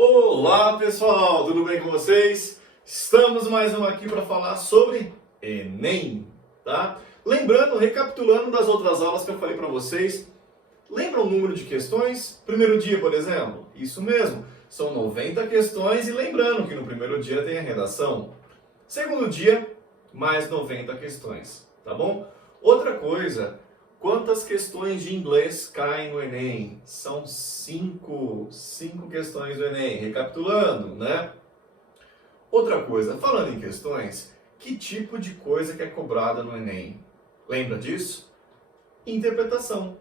Olá pessoal, tudo bem com vocês? Estamos mais um aqui para falar sobre Enem, tá? Lembrando, recapitulando das outras aulas que eu falei para vocês, lembra o número de questões? Primeiro dia, por exemplo? Isso mesmo, são 90 questões e lembrando que no primeiro dia tem a redação. Segundo dia, mais 90 questões, tá bom? Outra coisa, quantas questões de inglês caem no Enem? São 5 questões do Enem, recapitulando, né? Outra coisa, falando em questões, que tipo de coisa que é cobrada no Enem? Lembra disso? Interpretação.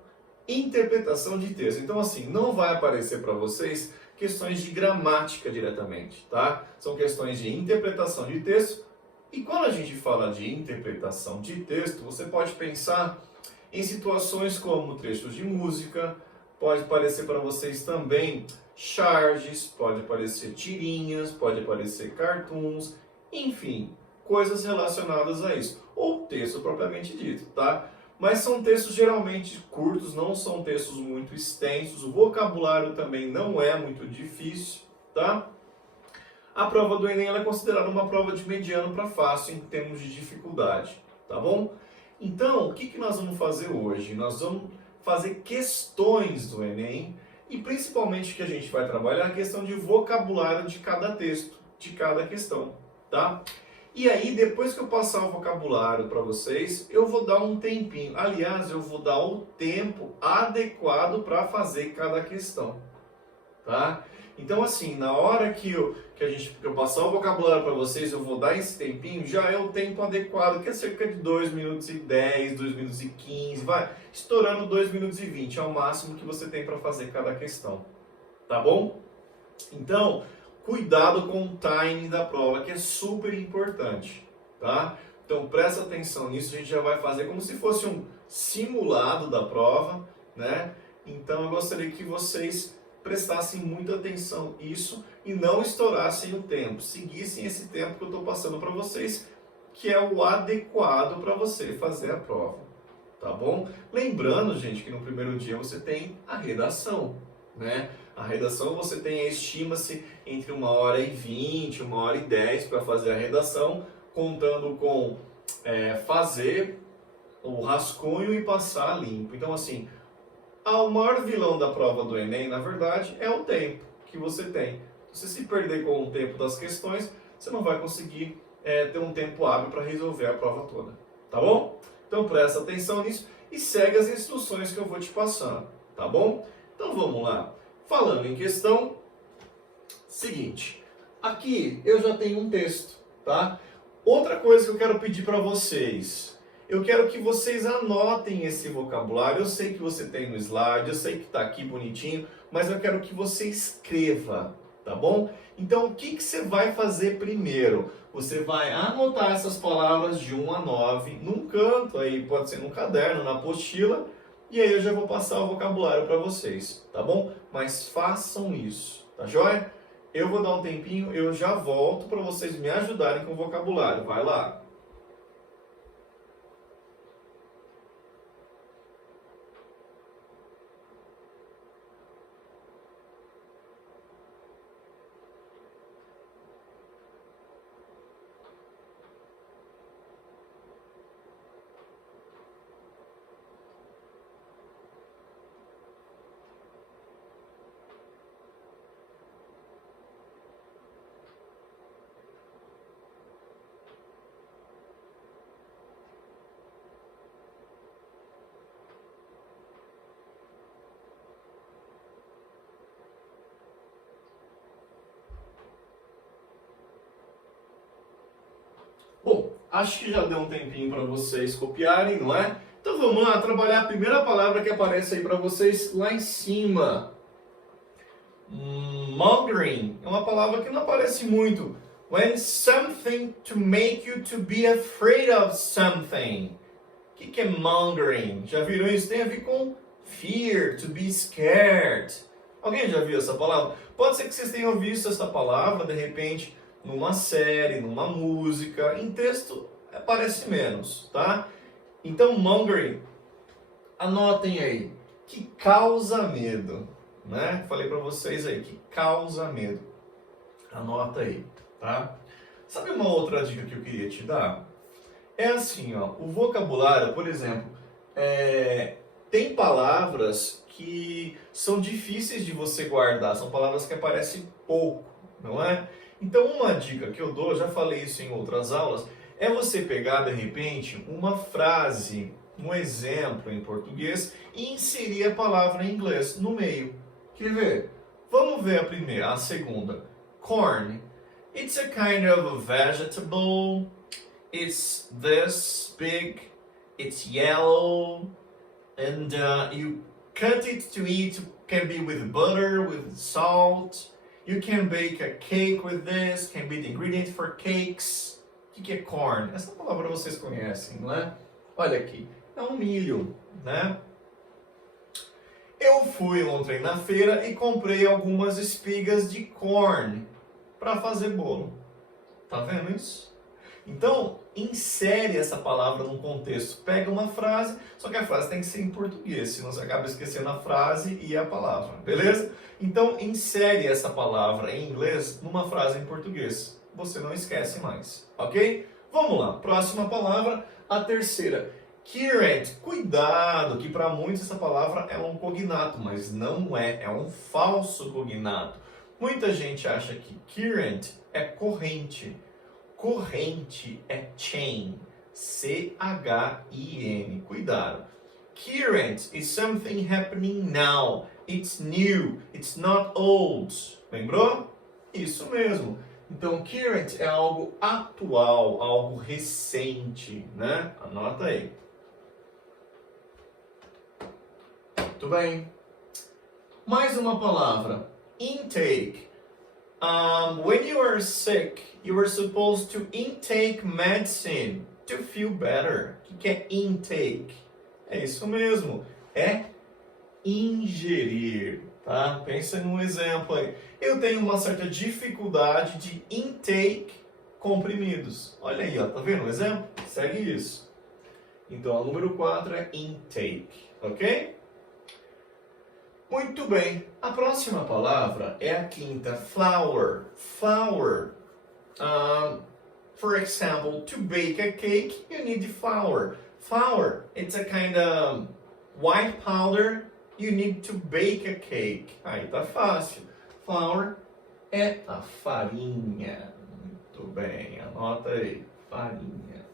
Interpretação de texto. Então, assim, não vai aparecer para vocês questões de gramática diretamente, tá? São questões de interpretação de texto. E quando a gente fala de interpretação de texto, você pode pensar em situações como trechos de música, pode aparecer para vocês também charges, pode aparecer tirinhas, pode aparecer cartoons, enfim, coisas relacionadas a isso. Ou texto propriamente dito, tá? Mas são textos geralmente curtos, não são textos muito extensos, o vocabulário também não é muito difícil, tá? A prova do Enem ela é considerada uma prova de mediano para fácil em termos de dificuldade, tá bom? Então, o que nós vamos fazer hoje? Nós vamos fazer questões do Enem e principalmente que a gente vai trabalhar a questão de vocabulário de cada texto, de cada questão, tá? E aí, depois que eu passar o vocabulário para vocês, eu vou dar um tempinho. Aliás, eu vou dar o tempo adequado para fazer cada questão, tá? Então, assim, na hora que eu passar o vocabulário para vocês, eu vou dar esse tempinho, já é o tempo adequado, que é cerca de 2 minutos e 10, 2 minutos e 15, vai estourando 2 minutos e 20, é o máximo que você tem para fazer cada questão, tá bom? Então, cuidado com o timing da prova, que é super importante, tá? Então, presta atenção nisso, a gente já vai fazer como se fosse um simulado da prova, né? Então, eu gostaria que vocês prestassem muita atenção nisso e não estourassem o tempo, seguissem esse tempo que eu estou passando para vocês, que é o adequado para você fazer a prova, tá bom? Lembrando, gente, que no primeiro dia você tem a redação, né? A redação você tem, estima-se, entre 1h20, 1h10 para fazer a redação, contando com fazer o rascunho e passar limpo. Então, assim, o maior vilão da prova do Enem, na verdade, é o tempo que você tem. Se você se perder com o tempo das questões, você não vai conseguir ter um tempo hábil para resolver a prova toda. Tá bom? Então presta atenção nisso e segue as instruções que eu vou te passando. Tá bom? Então vamos lá. Falando em questão, seguinte. Aqui eu já tenho um texto, tá? Outra coisa que eu quero pedir para vocês. Eu quero que vocês anotem esse vocabulário. Eu sei que você tem no slide, eu sei que está aqui bonitinho, mas eu quero que você escreva, tá bom? Então, o que você vai fazer primeiro? Você vai anotar essas palavras de 1 a 9 num canto, aí pode ser no caderno, na apostila, e aí eu já vou passar o vocabulário para vocês, tá bom? Mas façam isso, tá joia? Eu vou dar um tempinho, eu já volto para vocês me ajudarem com o vocabulário. Vai lá! Bom, acho que já deu um tempinho para vocês copiarem, não é? Então vamos lá trabalhar a primeira palavra que aparece aí para vocês lá em cima. Mongering é uma palavra que não aparece muito. When something to make you to be afraid of something. O que é mongering? Já viram isso? Tem a ver com fear, to be scared. Alguém já viu essa palavra? Pode ser que vocês tenham visto essa palavra, de repente, numa série, numa música. Em texto, aparece menos, tá? Então, mongering, anotem aí, que causa medo, né? Falei para vocês aí que causa medo. Anota aí, tá? Sabe uma outra dica que eu queria te dar? É assim, ó, o vocabulário, por exemplo, tem palavras que são difíceis de você guardar, são palavras que aparecem pouco, não é? Então, uma dica que eu dou, já falei isso em outras aulas, é você pegar, de repente, uma frase, um exemplo em português e inserir a palavra em inglês no meio. Quer ver? Vamos ver a primeira, a segunda. Corn. It's a kind of a vegetable. It's this big. It's yellow. And you cut it to eat. Can be with butter, with salt. You can bake a cake with this. Can be the ingredient for cakes. O que é corn? Essa palavra vocês conhecem, não é? Olha aqui. É um milho, né? Eu fui ontem na feira e comprei algumas espigas de corn para fazer bolo. Tá vendo isso? Então, insere essa palavra num contexto. Pega uma frase, só que a frase tem que ser em português, senão você acaba esquecendo a frase e a palavra, beleza? Então, insere essa palavra em inglês numa frase em português. Você não esquece mais, ok? Vamos lá, próxima palavra, a terceira. Current, cuidado, que para muitos essa palavra é um cognato, mas não é, é um falso cognato. Muita gente acha que current é corrente. Corrente é chain, C-H-I-N, cuidado. Current is something happening now, it's new, it's not old. Lembrou? Isso mesmo. Então, current é algo atual, algo recente, né? Anota aí. Muito bem. Mais uma palavra. Intake. When you are sick, you are supposed to intake medicine to feel better. O que é intake? É isso mesmo. É ingerir, tá? Pensa num exemplo aí. Eu tenho uma certa dificuldade de intake comprimidos. Olha aí, ó, tá vendo o exemplo? Segue isso. Então, a número 4 é intake, ok? Muito bem. A próxima palavra é a quinta, flour. Flour. For example, to bake a cake, you need flour. Flour, it's a kind of white powder. You need to bake a cake. Aí tá fácil. Flour é a farinha. Muito bem, anota aí. Farinha.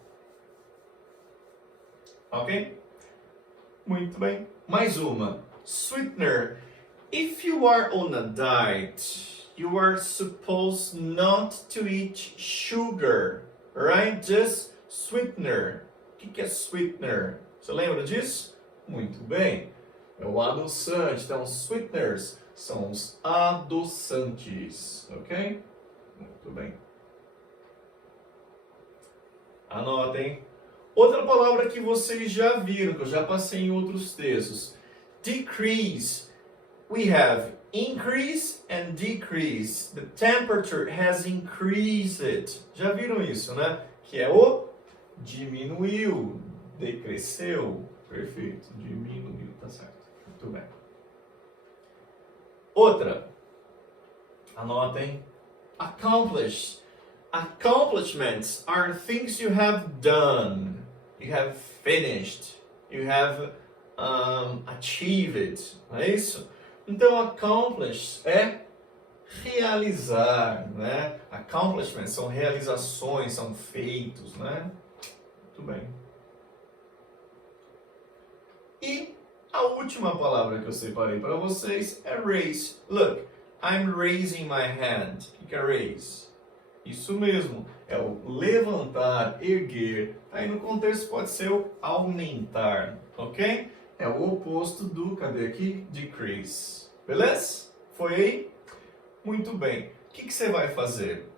Ok? Muito bem. Mais uma. Sweetener. If you are on a diet, you are supposed not to eat sugar, right? Just sweetener. O que é sweetener? Você lembra disso? Muito bem. É o adoçante. Então, sweeteners são os adoçantes, ok? Muito bem. Anotem. Outra palavra que vocês já viram, que eu já passei em outros textos. Decrease. We have increase and decrease. The temperature has increased. Já viram isso, né? Que é o diminuiu, decresceu. Perfeito, diminuiu, tá certo. Muito bem. Outra. Anotem. Accomplish. Accomplishments are things you have done. You have finished. You have achieved. Não é isso? Então, accomplish é realizar, né? Accomplishments são realizações, são feitos, né? Muito bem. E a última palavra que eu separei para vocês é raise. Look, I'm raising my hand. O que é raise? Isso mesmo, é o levantar, erguer. Aí no contexto pode ser o aumentar, ok? É o oposto do, cadê aqui? Decrease. Beleza? Foi aí? Muito bem. O que você vai fazer?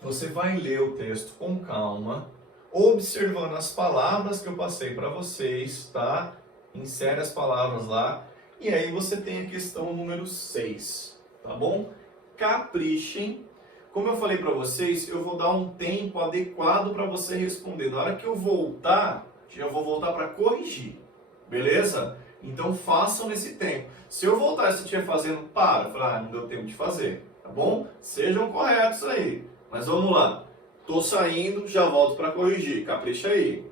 Você vai ler o texto com calma, observando as palavras que eu passei para vocês, tá? Insere as palavras lá. E aí você tem a questão número 6, tá bom? Caprichem. Como eu falei para vocês, eu vou dar um tempo adequado para você responder. Na hora que eu voltar, já vou voltar para corrigir. Beleza? Então façam nesse tempo. Se eu voltar e estiver fazendo, falar, não deu tempo de fazer, tá bom? Sejam corretos aí. Mas vamos lá. Tô saindo, já volto para corrigir. Capricha aí.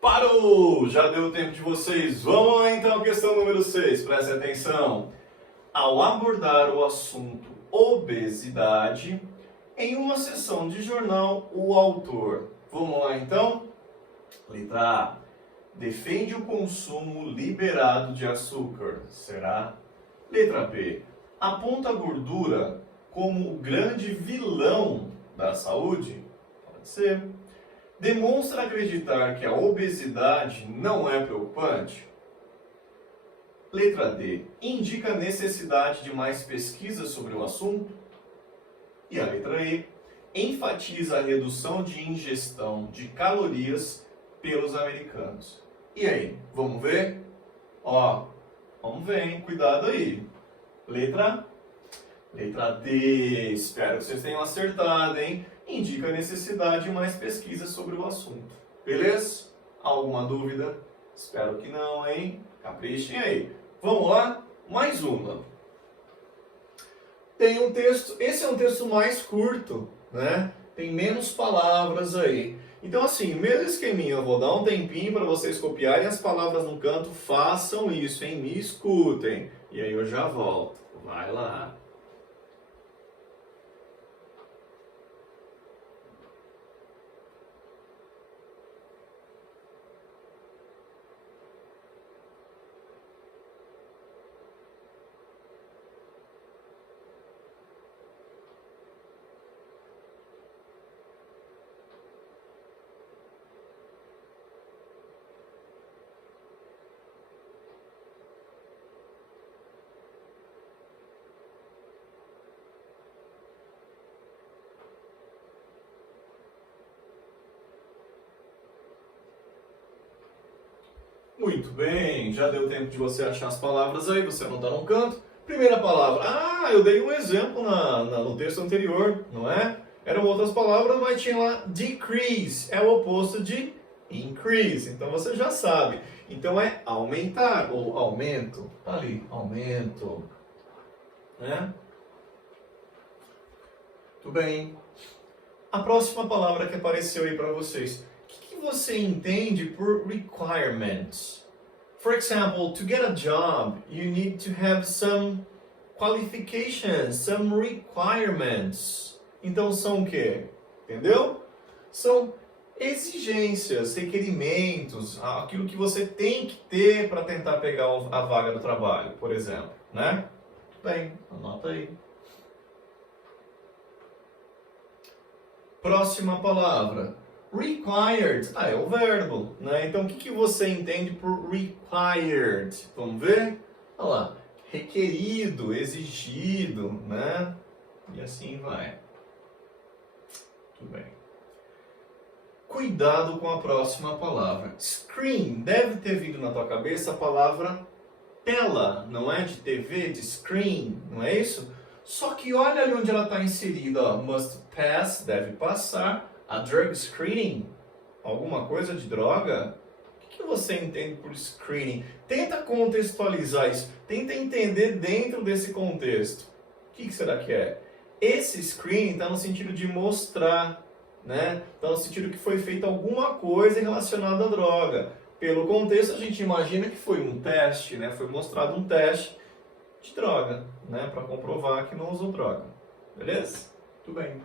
Parou! Já deu tempo de vocês. Vamos lá então, questão número 6. Prestem atenção. Ao abordar o assunto obesidade, em uma sessão de jornal, o autor. Vamos lá então? Letra A. Defende o consumo liberado de açúcar. Será? Letra B. Aponta a gordura como o grande vilão da saúde. Pode ser. Demonstra acreditar que a obesidade não é preocupante? Letra D. Indica a necessidade de mais pesquisas sobre o assunto? E a letra E. Enfatiza a redução de ingestão de calorias pelos americanos. E aí, vamos ver? Ó, vamos ver, hein? Cuidado aí. Letra D. Espero que vocês tenham acertado, hein? Indica a necessidade de mais pesquisa sobre o assunto. Beleza? Alguma dúvida? Espero que não, hein? Caprichem aí. Vamos lá? Mais uma. Tem um texto, esse é um texto mais curto, né? Tem menos palavras aí. Então assim, mesmo esqueminha, eu vou dar um tempinho para vocês copiarem as palavras no canto. Façam isso, hein? Me escutem. E aí eu já volto. Vai lá. Muito bem, já deu tempo de você achar as palavras aí, você anotar no canto. Primeira palavra, eu dei um exemplo no texto anterior, não é? Eram outras palavras, mas tinha lá decrease, é o oposto de increase, então você já sabe. Então é aumentar ou aumento, tá ali, aumento, né? Muito bem. A próxima palavra que apareceu aí para vocês. O que você entende por requirements? For example, to get a job, you need to have some qualifications, some requirements. Então são o quê? Entendeu? São exigências, requerimentos, aquilo que você tem que ter para tentar pegar a vaga do trabalho, por exemplo, né? Bem, anota aí. Próxima palavra, required. É o verbo, né? Então, o que você entende por required? Vamos ver? Olha lá, requerido, exigido, né? E assim vai. Tudo bem. Cuidado com a próxima palavra. Screen. Deve ter vindo na tua cabeça a palavra tela, não é? De TV, de screen, não é isso? Só que olha ali onde ela está inserida, ó. Must pass, deve passar. A drug screening, alguma coisa de droga? O que você entende por screening? Tenta contextualizar isso. Tenta entender dentro desse contexto. O que será que é? Esse screening está no sentido de mostrar, né? Está no sentido que foi feita alguma coisa relacionada à droga. Pelo contexto, a gente imagina que foi um teste, né? Foi mostrado um teste de droga, né? Para comprovar que não usou droga. Beleza? Tudo bem.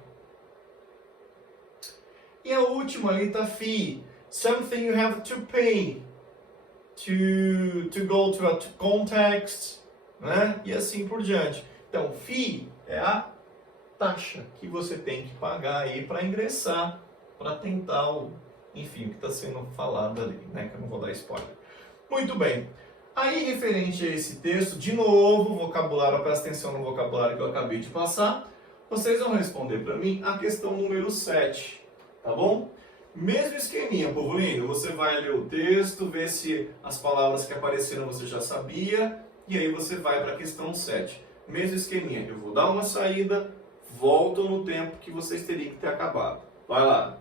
E a última ali está fee. Something you have to pay to go to a context, né? E assim por diante. Então, fee é a taxa que você tem que pagar aí para ingressar, para tentar enfim, o que está sendo falado ali, né? Que eu não vou dar spoiler. Muito bem. Aí, referente a esse texto, de novo, vocabulário, presta atenção no vocabulário que eu acabei de passar. Vocês vão responder para mim a questão número 7, tá bom? Mesmo esqueminha, povo lindo. Você vai ler o texto, ver se as palavras que apareceram você já sabia, e aí você vai para a questão 7. Mesmo esqueminha. Eu vou dar uma saída, volto no tempo que vocês teriam que ter acabado. Vai lá.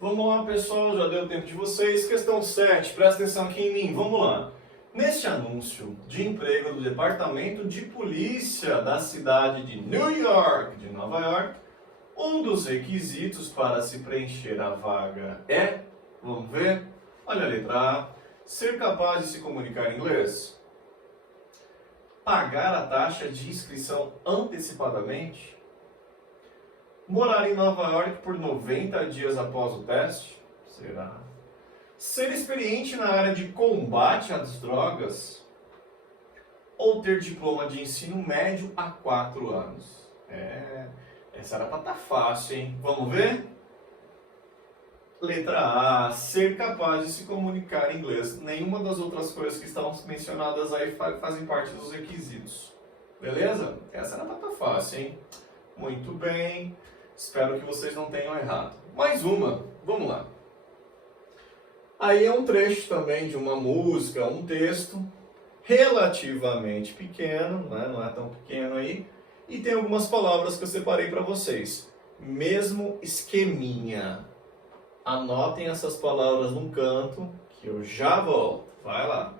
Vamos lá, pessoal, já deu tempo de vocês. Questão 7, presta atenção aqui em mim, vamos lá. Neste anúncio de emprego do Departamento de Polícia da cidade de New York, de Nova York, um dos requisitos para se preencher a vaga é, vamos ver, olha a letra A, ser capaz de se comunicar em inglês, pagar a taxa de inscrição antecipadamente, morar em Nova York por 90 dias após o teste? Será? Ser experiente na área de combate às drogas? ou ter diploma de ensino médio há 4 anos. Essa era para estar fácil, hein? Vamos ver? Letra A, ser capaz de se comunicar em inglês. Nenhuma das outras coisas que estão mencionadas aí fazem parte dos requisitos. Beleza? Essa era para estar fácil, hein? Muito bem. Espero que vocês não tenham errado. Mais uma. Vamos lá. Aí é um trecho também de uma música, um texto relativamente pequeno, né? Não é tão pequeno aí. E tem algumas palavras que eu separei para vocês. Mesmo esqueminha. Anotem essas palavras num canto que eu já volto. Vai lá.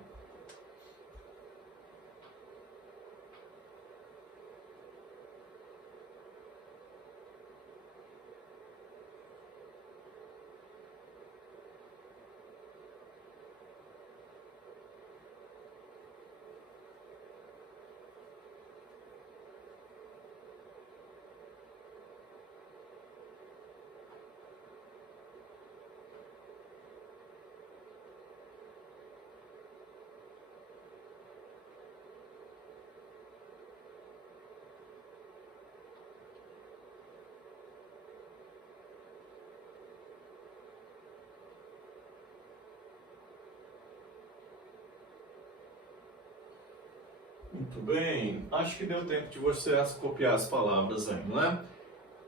Muito bem. Acho que deu tempo de você copiar as palavras aí, não é?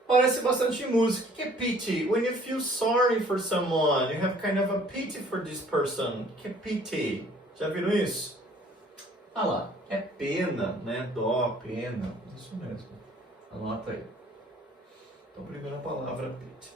Parece bastante música. O que é pity? When you feel sorry for someone, you have kind of a pity for this person. O que é pity? Já viram isso? Ah lá, é pena, né? Dó, pena. Isso mesmo. Anota aí. Estou aprendendo a palavra pity.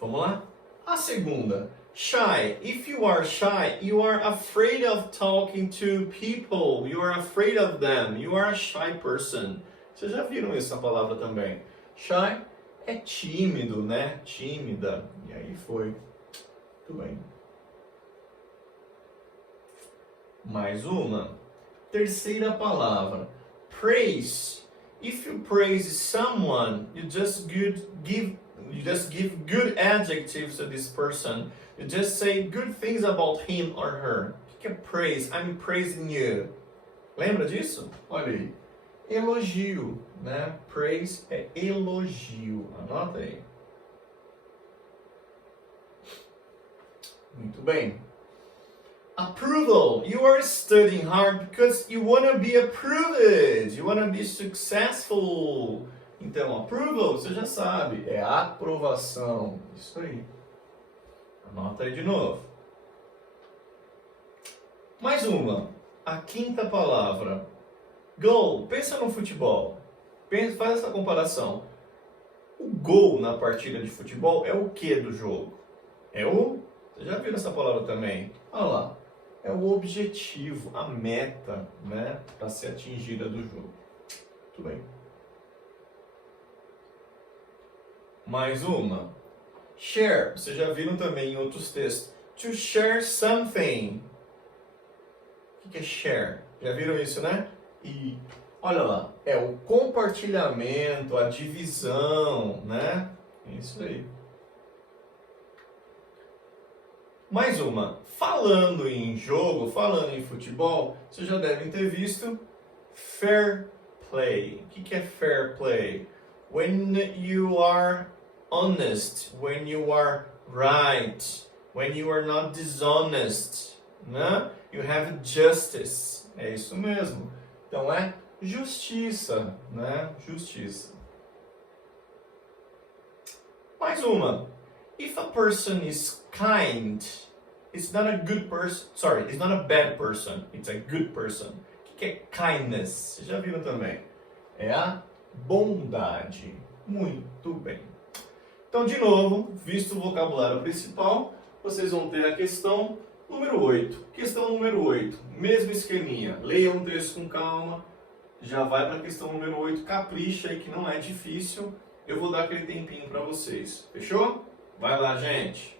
Vamos lá? A segunda. Shy. If you are shy, you are afraid of talking to people. You are afraid of them. You are a shy person. Vocês já viram essa palavra também? Shy é tímido, né? Tímida. E aí foi. Muito bem. Mais uma. Terceira palavra. Praise. If you praise someone, you just give good adjectives to this person. You just say good things about him or her. O que é praise? I'm praising you. Lembra disso? Olha aí. Elogio, né? Praise é elogio. Anota aí. Muito bem. Approval. You are studying hard because you want to be approved. You want to be successful. Então, approval, você já sabe, é aprovação. Isso aí. Anota aí de novo. Mais uma. A quinta palavra. Goal. Pensa no futebol. Faz essa comparação. O gol na partida de futebol é o que do jogo? É o... Você já viu essa palavra também? Olha lá. É o objetivo, a meta, né? Para ser atingida do jogo. Muito bem. Mais uma. Share. Vocês já viram também em outros textos. To share something. O que é share? Já viram isso, né? E olha lá. É o compartilhamento, a divisão, né? Isso aí. Mais uma. Falando em jogo, falando em futebol, vocês já devem ter visto fair play. O que é fair play? When you are honest, when you are right, when you are not dishonest, né? You have justice. É isso mesmo. Então é justiça, né? Justiça. Mais uma. If a person is kind, it's not a good person. Sorry, it's not a bad person. It's a good person. O que é kindness? Vocês já viram também? É a bondade. Muito bem. Então, de novo, visto o vocabulário principal, vocês vão ter a questão número 8. Questão número 8. Mesmo esqueminha. Leia um texto com calma. Já vai para a questão número 8. Capricha aí que não é difícil. Eu vou dar aquele tempinho para vocês. Fechou? Vai lá, gente.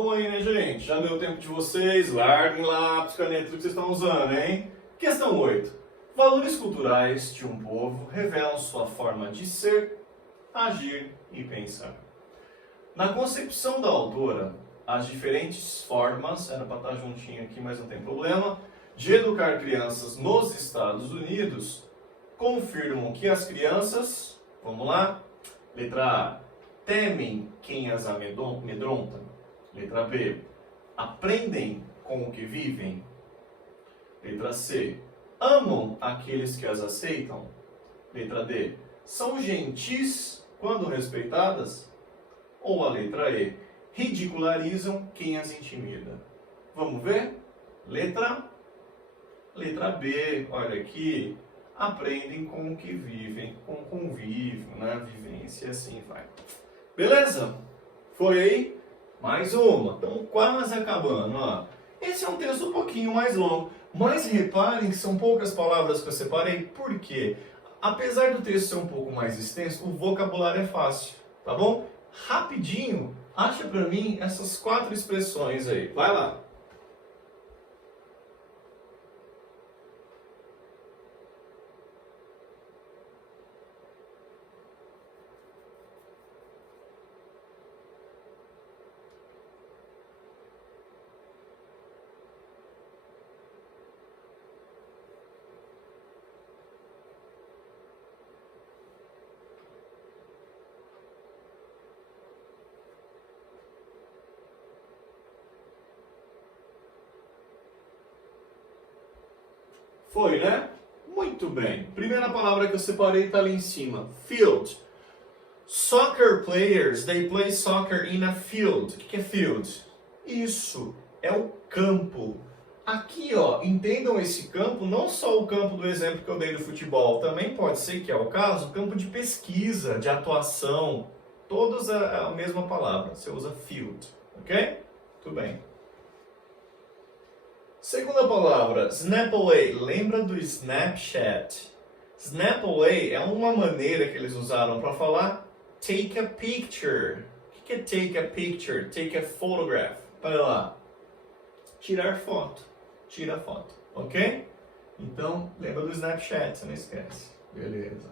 Vamos aí, né, gente? Já deu tempo de vocês. Larguem lápis, caneta, tudo que vocês estão usando, hein? Questão 8. Valores culturais de um povo revelam sua forma de ser, agir e pensar. Na concepção da autora, as diferentes formas, era para estar juntinho aqui, mas não tem problema, de educar crianças nos Estados Unidos, confirmam que as crianças, vamos lá, letra A, temem quem as amedronta. Letra B, aprendem com o que vivem. Letra C, amam aqueles que as aceitam. Letra D, são gentis quando respeitadas. Ou a letra E, ridicularizam quem as intimida. Vamos ver? Letra B, olha aqui, aprendem com o que vivem, com o convívio, né? Vivência e assim vai. Beleza? Foi aí? Mais uma. Estamos quase acabando, ó. Esse é um texto um pouquinho mais longo, mas reparem que são poucas palavras que eu separei, por quê? Apesar do texto ser um pouco mais extenso, o vocabulário é fácil, tá bom? Rapidinho, acha pra mim essas 4 expressões aí. Vai lá. Foi, né? Muito bem. Primeira palavra que eu separei está ali em cima. Field. Soccer players, they play soccer in a field. O que é field? Isso, é o campo. Aqui, ó, entendam esse campo, não só o campo do exemplo que eu dei do futebol, também pode ser, que é o caso, campo de pesquisa, de atuação. Todos a mesma palavra, você usa field, ok? Tudo bem. Segunda palavra, snap away. Lembra do Snapchat? Snap away é uma maneira que eles usaram para falar take a picture. O que é take a picture? Take a photograph. Olha lá. Tirar foto. Tira foto. Ok? Então, lembra do Snapchat, você não esquece. Beleza.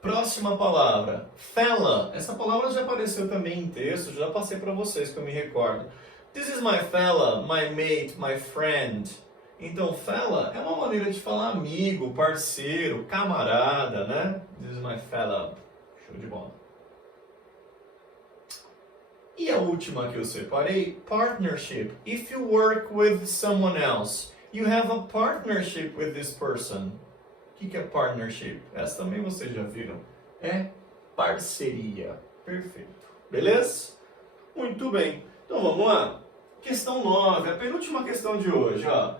Próxima palavra, fella. Essa palavra já apareceu também em texto, já passei para vocês que eu me recordo. This is my fella, my mate, my friend. Então, fella é uma maneira de falar amigo, parceiro, camarada, né? This is my fella. Show de bola. E a última que eu separei, partnership. If you work with someone else, you have a partnership with this person. O que é partnership? Essa também vocês já viram. É parceria. Perfeito. Beleza? Muito bem. Então vamos lá. Questão 9, a penúltima questão de hoje. Ó.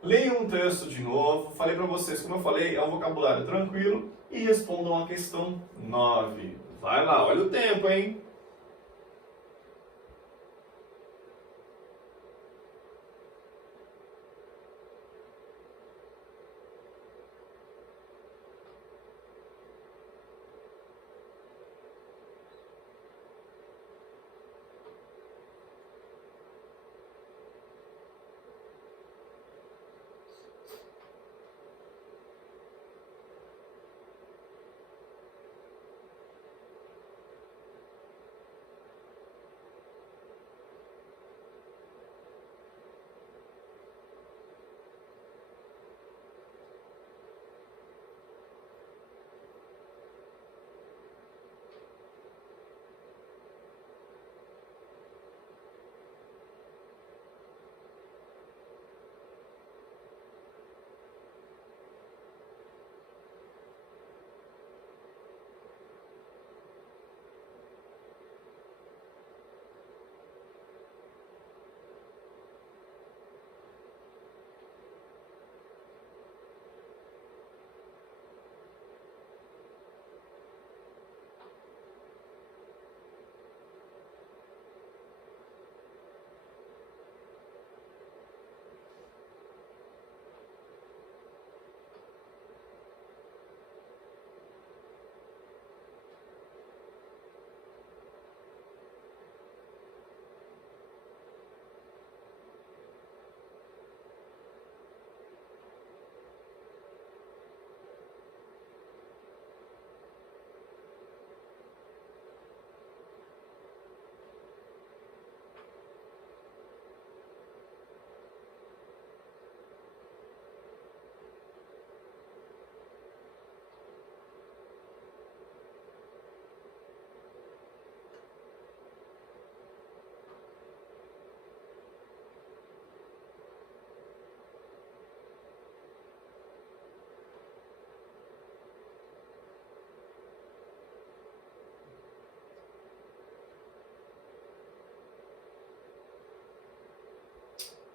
Leiam um texto de novo. Falei para vocês, como eu falei, é um vocabulário tranquilo. E respondam a questão 9. Vai lá, olha o tempo, hein?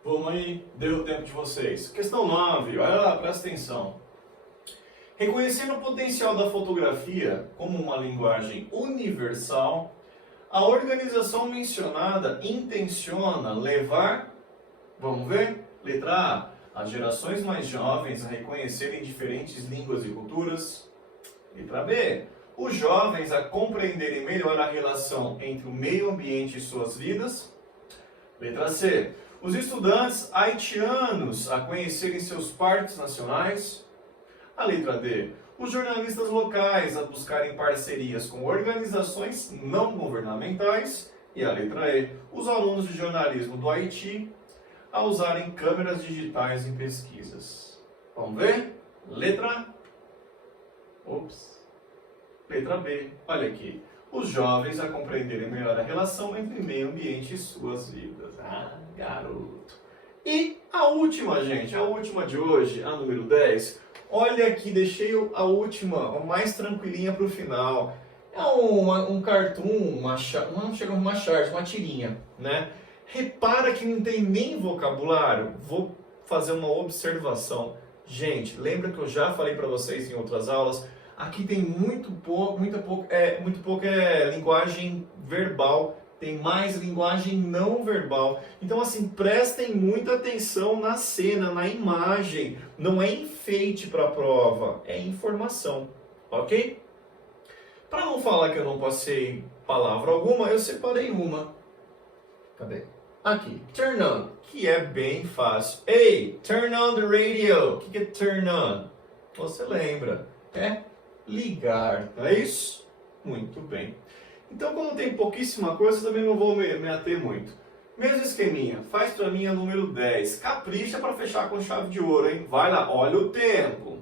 Vamos aí, deu o tempo de vocês. Questão 9, vai lá, presta atenção. Reconhecendo o potencial da fotografia como uma linguagem universal, a organização mencionada intenciona levar, vamos ver? Letra A, as gerações mais jovens a reconhecerem diferentes línguas e culturas. Letra B, os jovens a compreenderem melhor a relação entre o meio ambiente e suas vidas. Letra C, os estudantes haitianos a conhecerem seus parques nacionais. A letra D, os jornalistas locais a buscarem parcerias com organizações não governamentais. E a letra E, os alunos de jornalismo do Haiti a usarem câmeras digitais em pesquisas. Vamos ver? Letra B, olha aqui. Os jovens a compreenderem melhor a relação entre meio ambiente e suas vidas. Ah, garoto. E a última, gente, a última de hoje, a número 10. Olha aqui, deixei a última, a mais tranquilinha para o final. É um cartoon, não chega uma charge, uma tirinha, né? Repara que não tem nem vocabulário. Vou fazer uma observação. Gente, lembra que eu já falei para vocês em outras aulas? Aqui tem muito pouco linguagem verbal, tem mais linguagem não verbal. Então, assim, prestem muita atenção na cena, na imagem. Não é enfeite para a prova, é informação, ok? Para não falar que eu não passei palavra alguma, eu separei uma. Cadê? Aqui, turn on, que é bem fácil. Hey, turn on the radio. O que é turn on? Você lembra? É ligar, não é isso? Muito bem. Então, como tem pouquíssima coisa, também não vou me ater muito. Mesmo esqueminha, faz pra mim a número 10. Capricha para fechar com chave de ouro, hein? Vai lá, olha o tempo.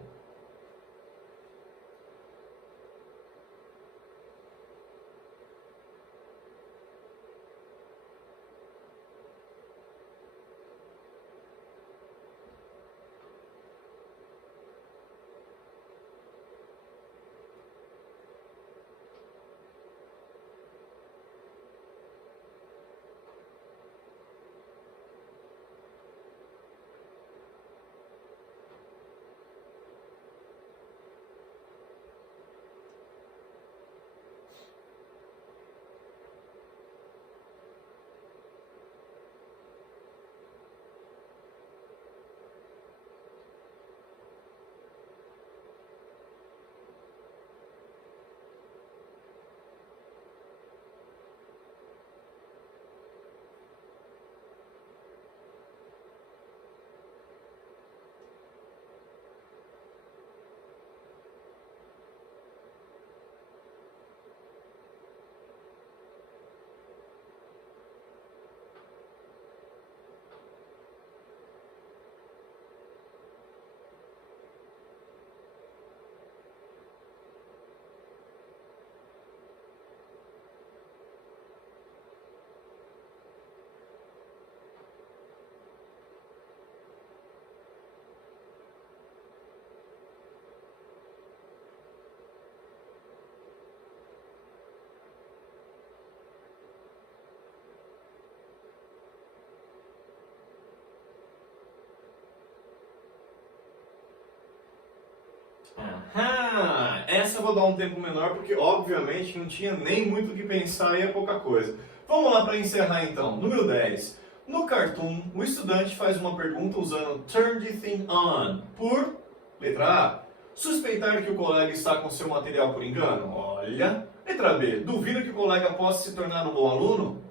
Aham, essa eu vou dar um tempo menor porque obviamente não tinha nem muito o que pensar e é pouca coisa. Vamos lá para encerrar então. Número 10. No cartoon, o estudante faz uma pergunta usando turn the thing on por, letra A, suspeitar que o colega está com seu material por engano. Olha. Letra B, duvida que o colega possa se tornar um bom aluno.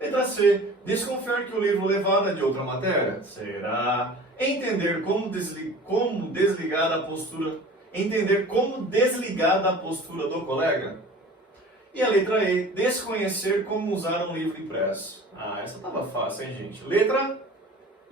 Letra C, desconfiar que o livro levado é de outra matéria. Será? Entender como desligar a postura. Entender como desligar da postura do colega. E a letra E, desconhecer como usar um livro impresso. Ah, essa tava fácil, hein, gente? Letra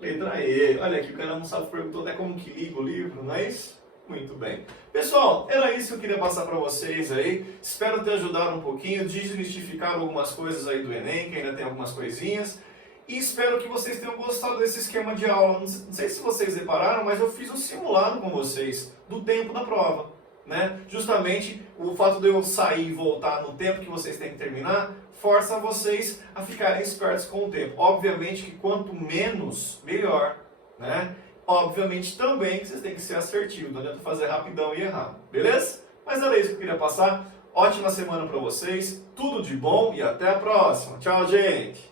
E. Olha aqui, o cara não sabe, perguntou até como que liga o livro, não é isso? Muito bem. Pessoal, era isso que eu queria passar para vocês aí. Espero ter ajudado um pouquinho, desmistificar algumas coisas aí do Enem, que ainda tem algumas coisinhas. E espero que vocês tenham gostado desse esquema de aula. Não sei se vocês repararam, mas eu fiz um simulado com vocês do tempo da prova. né? Justamente o fato de eu sair e voltar no tempo que vocês têm que terminar, força vocês a ficarem espertos com o tempo. Obviamente que quanto menos, melhor, né? Obviamente também que vocês têm que ser assertivos, não adianta fazer rapidão e errar, beleza? Mas era isso que eu queria passar. Ótima semana para vocês, tudo de bom e até a próxima. Tchau, gente!